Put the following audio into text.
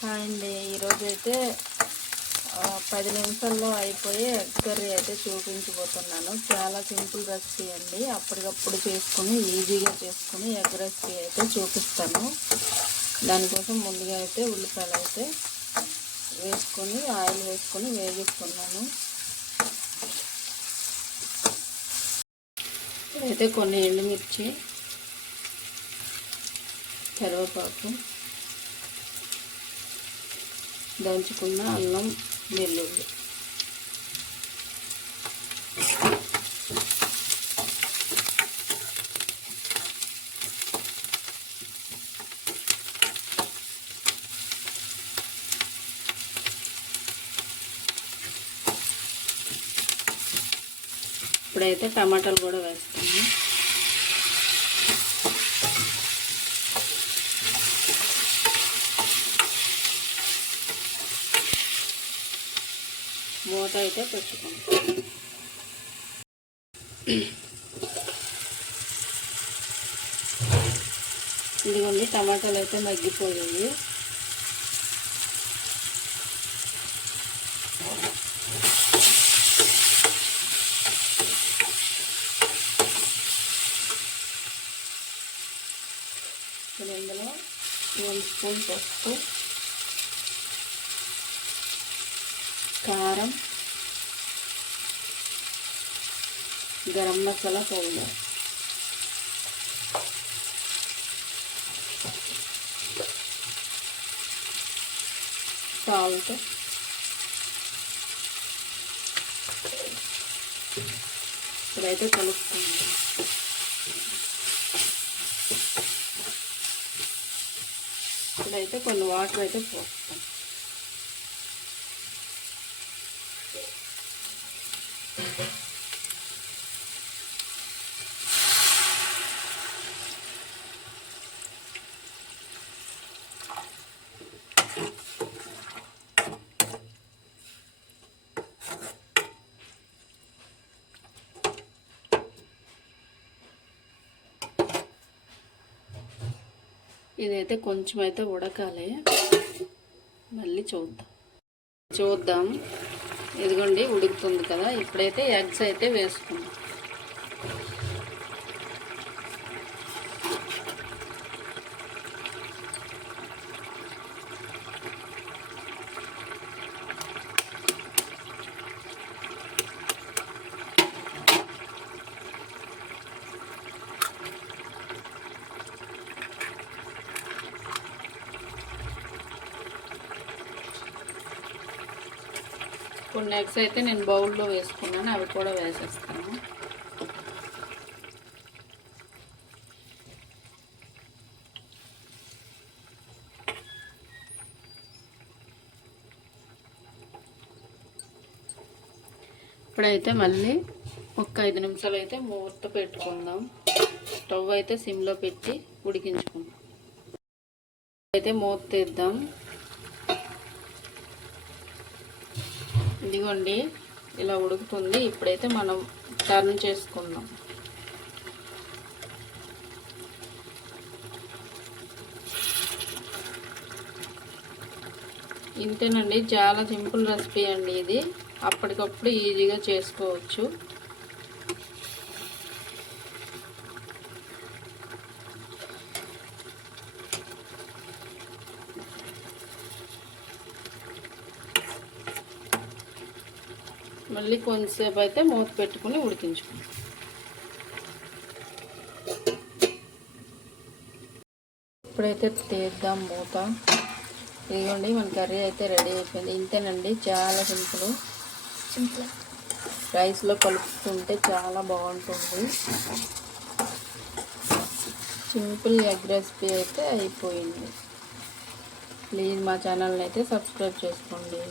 Hi అండి, ఈరోజైతే 10 నిమిషాల్లో అయిపోయే ఎగ్ కర్రీ అయితే చూపించబోతున్నాను. చాలా సింపుల్ రెసిపీ అండి. అప్పటికప్పుడు చేసుకుని ఈజీగా చేసుకుని ఎగ్ రెసిపీ అయితే చూపిస్తాను. దానికోసం ముందుగా అయితే ఉల్లిపాయలు అయితే వేసుకొని ఆయిల్ వేసుకొని వేగిస్తున్నాను. ఇప్పుడైతే కొన్ని ఎండుమిర్చి, కరివేపాకు, దంచుకున్న అల్లం వెల్లుల్లి, ఇప్పుడైతే టమాటాలు కూడా వేస్తాము. మూత అయితే పెట్టుకుంటాం. ఇదిగోండి, టమాటాలు అయితే మగ్గిపోయాయి. ఇప్పుడు ఇందులో 1 స్పూన్ పసుపు, కారం, గరం మసాలా పౌడర్, సాల్ట్, ఇప్పుడైతే కలుపుకుందాం. ఇప్పుడైతే కొన్ని వాటర్ అయితే పోస్తాం. ఇదైతే కొంచెం అయితే ఉడకాలి. మళ్ళీ చూద్దాం. ఇదిగోండి, ఉడుకుతుంది కదా. ఇప్పుడైతే ఎగ్స్ అయితే వేసుకుందాం. కొన్ని ఎగ్స్ అయితే నేను బౌల్లో వేసుకున్నాను, అవి కూడా వేసేస్తాను. ఇప్పుడైతే మళ్ళీ ఒక 5 నిమిషాలు అయితే మూత పెట్టుకుందాం. స్టవ్ అయితే సిమ్లో పెట్టి ఉడికించుకుందాం. అయితే మూత తీద్దాం. ఇదిగోండి, ఇలా ఉడుకుతుంది. ఇప్పుడైతే మనం టర్న్ చేసుకుందాం. ఇంతేనండి, చాలా సింపుల్ రెసిపీ అండి ఇది. అప్పటికప్పుడు ఈజీగా చేసుకోవచ్చు. మళ్ళీ కొంచెంసేపు అయితే మూత పెట్టుకుని ఉడికించుకుంటాం. ఇప్పుడైతే తీద్దాం మూత. ఇదిగోండి, మన కర్రీ అయితే రెడీ అయిపోయింది. ఇంతేనండి, చాలా సింపుల్. రైస్లో కలుపుకుంటే చాలా బాగుంటుంది. సింపుల్ ఎగ్ రెసిపీ అయితే అయిపోయింది. ప్లీజ్ మా ఛానల్ని అయితే సబ్స్క్రైబ్ చేసుకోండి.